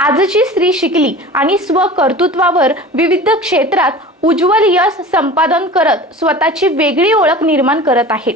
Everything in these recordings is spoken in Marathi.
आजची स्त्री शिकली आणि स्वकर्तृत्वावर विविध क्षेत्रात उज्ज्वल यश संपादन करत स्वतःची वेगळी ओळख निर्माण करत आहे.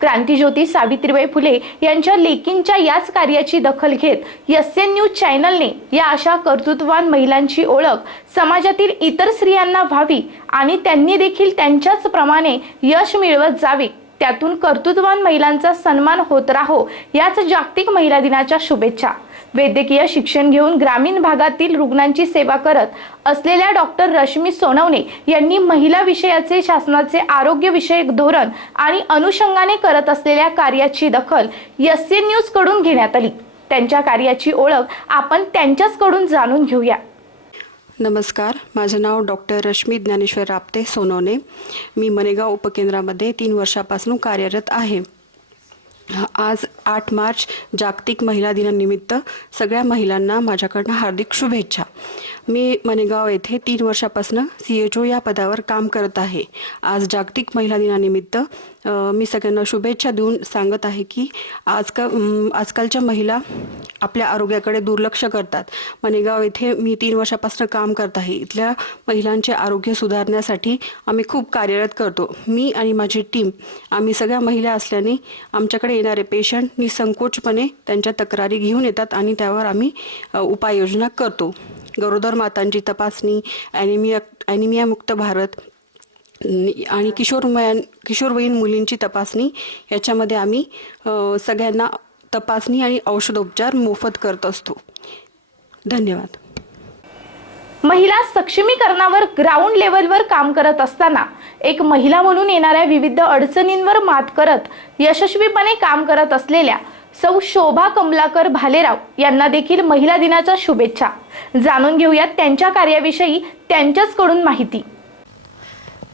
क्रांतीज्योती सावित्रीबाई फुले यांच्या लेकींच्या याच कार्याची दखल घेत एस एन न्यूज चॅनलने या अशा कर्तृत्ववान महिलांची ओळख समाजातील इतर स्त्रियांना व्हावी आणि त्यांनी देखील त्यांच्याच प्रमाणे यश मिळवत जावे. त्यातून कर्तृत्ववान महिलांचा सन्मान होत राहो याच जागतिक महिला दिनाच्या शुभेच्छा. वैद्यकीय शिक्षण घेऊन ग्रामीण भागातील रुग्णांची सेवा करत असलेल्या डॉक्टर रश्मी सोनवणे यांनी महिला विषयाचे शासनाचे आरोग्य विषयक धोरण आणि अनुषंगाने करत असलेल्या कार्याची दखल एस सी न्यूजकडून घेण्यात आली. त्यांच्या कार्याची ओळख आपण त्यांच्याचकडून जाणून घेऊया. नमस्कार माझं नाव डॉक्टर रश्मी ज्ञानेश्वर राप्ते सोनवणे. मी मनेगाव उपकेंद्रामध्ये तीन वर्षापासून कार्यरत आहे. आज आठ मार्च जागतिक महिला दिनानिमित्त सगळ्या महिलांना माझ्याकडनं हार्दिक शुभेच्छा. मी मनेगाव येथे तीन वर्षापासून सी एच ओ या पदावर काम करत आहे. आज जागतिक महिला दिनानिमित्त मी सगळ्यांना शुभेच्छा देऊन सांगत आहे की आजकाल आजकालच्या महिला आपल्या आरोग्याकडे दुर्लक्ष करतात. मनेगाव येथे मी तीन वर्षापासून काम करत आहे. इथल्या महिलांचे आरोग्य सुधारण्यासाठी आम्ही खूप कार्यरत करतो. मी आणि माझी टीम आम्ही सगळ्या महिला असल्याने आमच्याकडे येणारे पेशंट निसंकोचपणे त्यांच्या तक्रारी घेऊन येतात आणि त्यावर आम्ही उपाययोजना करतो. गरोदर मातांची तपासणी ॲनिमिया ॲनिमियामुक्त भारत आणि किशोरवयान किशोरवयीन मुलींची तपासणी याच्यामध्ये आम्ही सगळ्यांना तपासणी आणि औषधोपचार मोफत करत असतो. धन्यवाद. महिला सक्षमीकरणावर ग्राउंड लेवलवर काम करत असताना एक महिला म्हणून येणाऱ्या विविध अडचणींवर मात करत यशस्वीपणे काम करत असलेल्या सौ शोभा कमलाकर भालेराव यांना देखील महिला दिनाच्या शुभेच्छा. जाणून घेऊयात त्यांच्या कार्याविषयी त्यांच्याचकडून माहिती.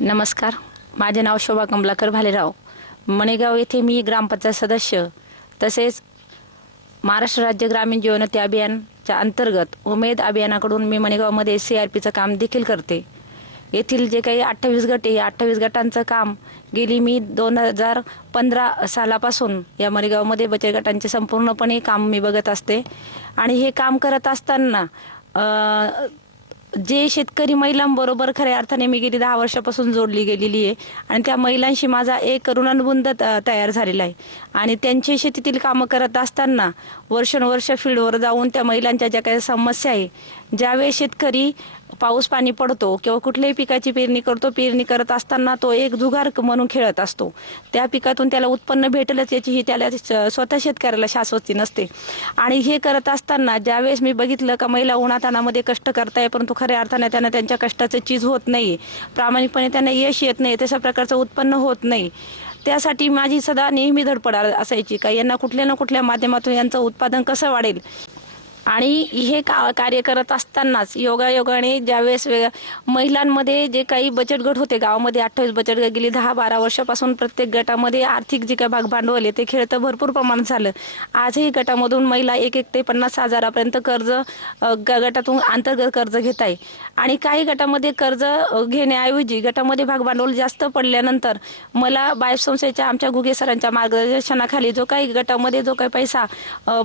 नमस्कार. माझे नाव शोभा कमलाकर भालेराव. मणेगाव येथे मी ग्रामपंचायत सदस्य तसेच महाराष्ट्र राज्य ग्रामीण जीवनती अभियानच्या अंतर्गत उमेद अभियानाकडून मी मणेगावमध्ये सी आर पीचं काम देखील करते. येथील जे काही अठ्ठावीस गट आहे अठ्ठावीस गटांचं काम गेली मी दोन हजार पंधरा सालापासून या मरेगावमध्ये बचत गटांचे संपूर्णपणे काम मी बघत असते. आणि हे काम करत असताना जे शेतकरी महिलांबरोबर खऱ्या अर्थाने मी गेली दहा वर्षापासून जोडली गेलेली आहे आणि त्या महिलांशी माझा एक ऋणानुबंध त- तयार झालेला आहे. आणि त्यांची शेतीतील कामं करत असताना वर्षानुवर्ष फील्डवर जाऊन त्या महिलांच्या ज्या काही समस्या आहे ज्यावेळेस शेतकरी पाऊस पाणी पडतो किंवा कुठल्याही पिकाची पेरणी करतो पेरणी करत असताना तो एक जुगार म्हणून खेळत असतो. त्या पिकातून त्याला उत्पन्न भेटलंच याची ही त्याला स्वतः शेतकऱ्याला शाश्वती नसते. आणि हे करत असताना ज्यावेळेस मी बघितलं का महिला उन्हातानामध्ये कष्ट करताय परंतु खऱ्या अर्थाने त्यांना त्यांच्या कष्टाचं चीज होत नाही प्रामाणिकपणे त्यांना यश येत नाही तशा प्रकारचं उत्पन्न होत नाही. त्यासाठी माझी सदा नेहमी धडपड असायची का? यांना कुठल्या ना कुठल्या माध्यमातून यांचं उत्पादन कसं वाढेल? आणि हे का कार्य करत असतानाच योगायोगाने ज्यावेळेस वेग महिलांमध्ये जे काही बचत गट होते गावामध्ये अठ्ठावीस बचत गट गेली दहा बारा वर्षापासून प्रत्येक गटामध्ये आर्थिक जे काही भागभांडवल आहे ते खेळतं भरपूर प्रमाणात झालं. आजही गटामधून महिला एक एक ते पन्नास हजारापर्यंत कर्ज ग- गटातून अंतर्गत कर्ज घेत आहे. आणि काही गटामध्ये कर्ज घेण्याऐवजी गटामध्ये भागभांडवल जास्त पडल्यानंतर मला बाय संस्थेच्या आमच्या घुगे सरांच्या मार्गदर्शनाखाली जो काही गटामध्ये जो काही पैसा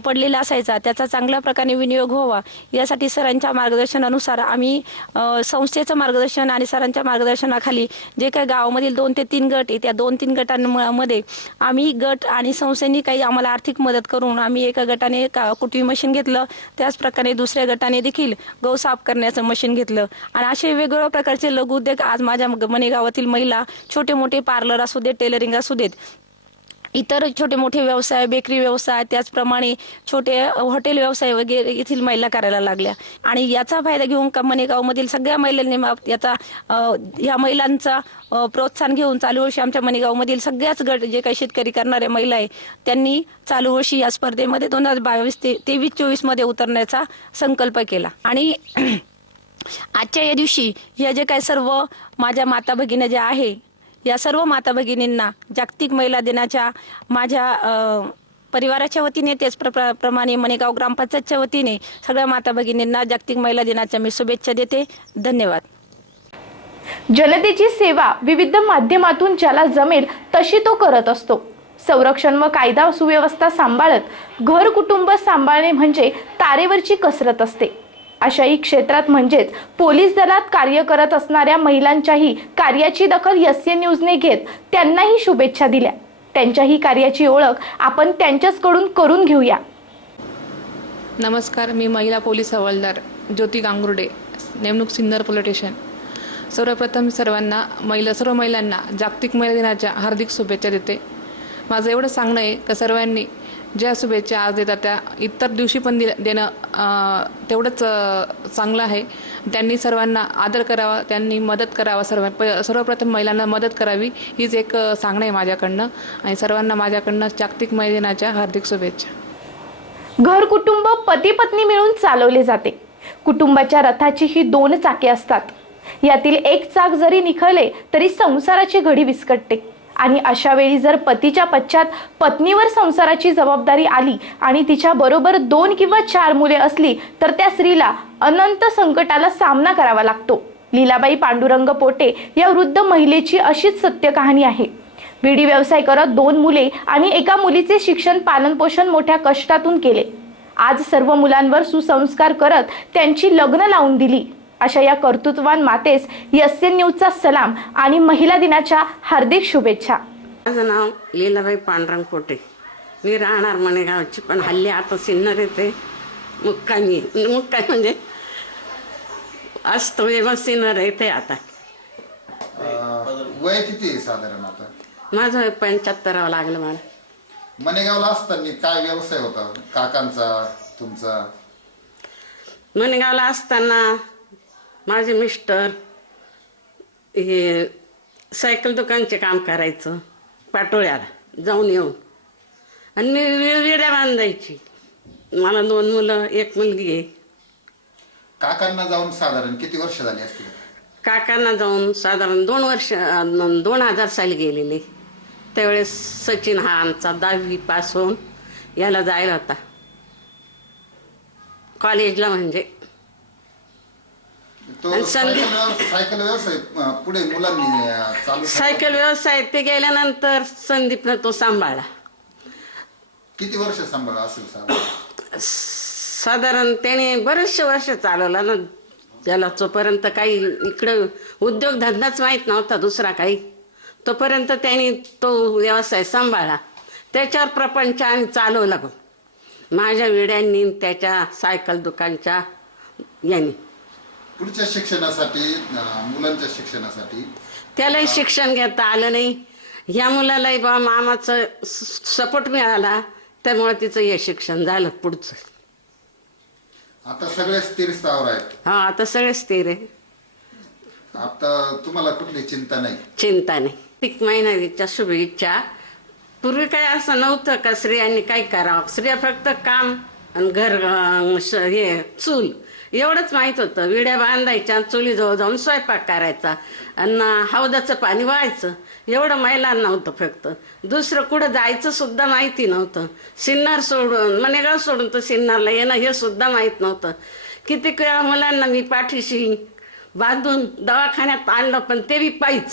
पडलेला असायचा त्याचा चांगल्या प्रकारे विनियोग व्हावा. यासाठी सरांच्या मार्गदर्शनानुसार आम्ही संस्थेचं मार्गदर्शन आणि सरांच्या मार्गदर्शनाखाली जे काही गावामधील दोन ते तीन गट आहे त्या दोन तीन गटांमध्ये आम्ही गट आणि संस्थेनी काही आम्हाला आर्थिक मदत करून आम्ही एका गटाने का कुटवी मशीन घेतलं त्याचप्रकारे दुसऱ्या गटाने देखील गौ साफ करण्याचं मशीन घेतलं. आणि असे वेगवेगळ्या प्रकारचे लघु उद्योग आज माझ्या मने गावातील महिला छोटे मोठे पार्लर असू देत टेलरिंग असू देत इतर छोटे मोठे व्यवसाय बेकरी व्यवसाय त्याचप्रमाणे छोटे हॉटेल व्यवसाय वगैरे येथील महिला करायला लागल्या. आणि याचा फायदा घेऊन का मनेगावमधील सगळ्या महिलांनी याचा ह्या महिलांचा प्रोत्साहन घेऊन चालू वर्षी आमच्या मनेगावमधील सगळ्याच गट जे काही शेतकरी करणाऱ्या महिला आहे त्यांनी चालू वर्षी या स्पर्धेमध्ये दोन हजार बावीस ते तेवीस चोवीसमध्ये उतरण्याचा संकल्प केला. आणि आजच्या या दिवशी या जे काय सर्व माझ्या माता भगिनी ज्या आहे या सर्व माता भगिनींना जागतिक महिला दिनाच्या माझ्या परिवाराच्या वतीने त्याच प्रमाणे मणेगाव ग्रामपंचायतच्या वतीने सगळ्या माता भगिनींना जागतिक महिला दिनाच्या मी शुभेच्छा देते. धन्यवाद. जनतेची सेवा विविध माध्यमातून ज्याला जमेल तशी तो करत असतो. संरक्षण व कायदा सुव्यवस्था सांभाळत घर कुटुंब सांभाळणे म्हणजे तारेवरची कसरत असते. अशाही क्षेत्रात म्हणजेच पोलीस दलात कार्य करत असणाऱ्या महिलांच्याही कार्याची दखल एस ए न्यूजने घेत त्यांनाही शुभेच्छा दिल्या. त्यांच्याही कार्याची ओळख आपण त्यांच्याचकडून करून घेऊया. नमस्कार मी महिला पोलीस हवालदार ज्योती गांगुर्डे नेमणूक सिन्नर पोलीस स्टेशन. सर्वप्रथम सर्वांना महिला सर्व महिलांना जागतिक महिला दिनाच्या हार्दिक शुभेच्छा देते. माझं एवढं सांगणं आहे का सर्वांनी ज्या शुभेच्छा. आज देतात त्या. इतर दिवशी पण दिल्या देणं तेवढंच चांगलं आहे. त्यांनी सर्वांना आदर करावा. त्यांनी मदत करावा. सर्व प सर्वप्रथम महिलांना मदत करावी. हीच एक सांगणं आहे माझ्याकडनं. आणि सर्वांना माझ्याकडनं जागतिक महिला दिनाच्या हार्दिक शुभेच्छा. घर कुटुंब पती पत्नी मिळून चालवले जाते. कुटुंबाच्या रथाची ही दोन चाके असतात. यातील एक चाक जरी निखळले तरी संसाराची घडी विस्कटते. आणि अशा वेळी जर पतीच्या पश्चात पत्नीवर संसाराची जबाबदारी आली आणि तिच्या बरोबर दोन किंवा चार मुले असली तर त्या स्त्रीला अनंत संकटाला सामना करावा लागतो. लीलाबाई पांडुरंग पोटे या वृद्ध महिलेची अशीच सत्य कहाणी आहे. विडी व्यवसाय करत दोन मुले आणि एका मुलीचे शिक्षण पालनपोषण मोठ्या कष्टातून केले. आज सर्व मुलांवर सुसंस्कार करत त्यांची लग्न लावून दिली. अशा या कर्तृत्वान मातेस एस एन न्यूजचा सलाम आणि महिला दिनाच्या हार्दिक शुभेच्छा. माझं नाव लीलाबाई पांडुरंग पोटे. मी राहणार मणेगावची पण हल्ली आता सिन्नर येते. मुक्कामी मुक्कामी म्हणजे असतो जेव्हा सिन्नर येते आता. वय किती आहे साधारण आता? माझं वय पंच्याहत्तरावं लागलं मला. मनेगावला असताना काय व्यवसाय होता? काकांचा तुमचा? मणेगावला असताना माझे मिस्टर हे सायकल दुकानचे काम करायचं पाटोळ्याला जाऊन येऊन. आणि मी विड्या बांधायची. मला दोन मुलं एक मुलगी आहे. काकांना जाऊन साधारण किती वर्ष झाली असतील? काकांना जाऊन साधारण दोन वर्ष अं, दोन हजार साली गेलेले. त्यावेळेस सचिन हा आमचा दहावी पास होऊन याला जायला होता. कॉलेजला म्हणजे तो आणि संधी- सायकल व्यव- सायकल व्यवसाय अं, पुढे मुलांनी अं, चालू सायकल व्यवसाय ते गेल्यानंतर संदीपनं तो सांभाळला. किती वर्ष सांभाळा असेल साधारण साधारण त्याने बरेचसे वर्ष चालवला ना. त्याला तोपर्यंत काही इकडं उद्योगधंदाच माहीत नव्हता दुसरा काही. तोपर्यंत त्यांनी तो व्यवसाय सांभाळला. त्याच्यावर प्रपंच आणि चालवला. पण माझ्या विड्यांनी त्याच्या सायकल दुकानच्या यांनी. पुढच्या शिक्षणासाठी अं, मुलांच्या शिक्षणासाठी. त्यालाही शिक्षण घेता आलं नाही. ह्या मुलालाही बा मामाचं सपोर्ट मिळाला त्यामुळे तिचं हे शिक्षण झालं पुढचं. आता सगळे स्थिर स्थावर आहेत. हा आता सगळे स्थिर आहे. आता तुम्हाला कुठली चिंता नाही? चिंता नाही. पीक महिन्याच्या शुभेच्छा पूर्वी काय असं नव्हतं का स्त्रियांनी काय करावं. स्त्रिया फक्त काम आणि घर अं, श- हे चूल. एवढंच माहीत होतं. विड्या बांधायच्या चुलीजवळ जाऊन स्वयंपाक करायचा. आणि हौदाचं पाणी व्हायचं. एवढं महिलांना नव्हतं फक्त. दुसरं कुठं जायचं सुद्धा माहिती नव्हतं. सिन्नर सोडून मनेगाव सोडून तर सिन्नरला येणं हे सुद्धा माहीत नव्हतं. कितीक वेळा मुलांना मी पाठीशी बांधून दवाखान्यात आणलं पण ते बी पाहिच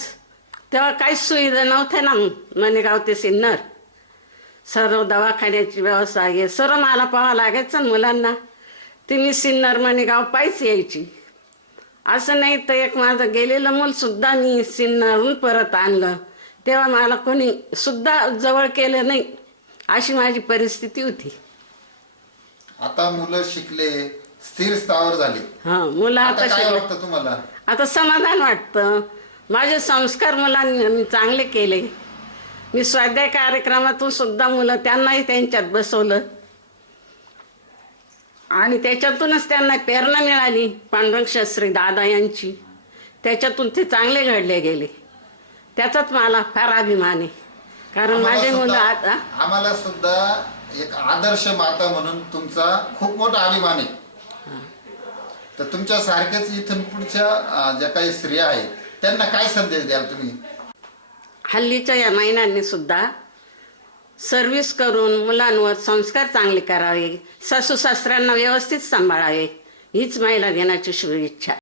तेव्हा काहीच सुविधा नव्हत्या ना मनेगाव ते सिन्नर सर्व दवाखान्याची व्यवस्था आहे. सर्व मला पाहावं लागायचं ना मुलांना. ते मी सिन्नर मनेगाव पायच यायची. असं नाही तर एक माझं गेलेलं मूल सुद्धा मी सिन्नरहून परत आणलं. तेव्हा मला कोणी सुद्धा जवळ केलं नाही. अशी माझी परिस्थिती होती. आता मुलं शिकले स्थिर स्थावर झाले. हा मुलं आता आता काय शिकले. वाटतं तुम्हाला? आता समाधान वाटतं. माझे संस्कार मुलांनी मी चांगले केले. मी स्वाध्याय कार्यक्रमातून सुद्धा मुलं त्यांनाही त्यांच्यात बसवलं. आणि त्याच्यातूनच त्यांना प्रेरणा मिळाली पांडुरंग शास्त्री दादा यांची. त्याच्यातून ते चांगले घडले गेले. त्याचाच मला फार अभिमान आहे. कारण माझे मुलं आता आम्हाला सुद्धा एक आदर्श माता म्हणून तुमचा खूप मोठा अभिमान आहे. तर तुमच्या सारख्याच इथून पुढच्या ज्या काही स्त्रिया आहेत त्यांना काय संदेश द्याल तुम्ही? हल्लीच्या या महिलांनी सुद्धा सर्व्हिस करून मुलांवर संस्कार चांगले करावे सासू सासऱ्यांना व्यवस्थित सांभाळावे हीच महिला दिनाची शुभेच्छा.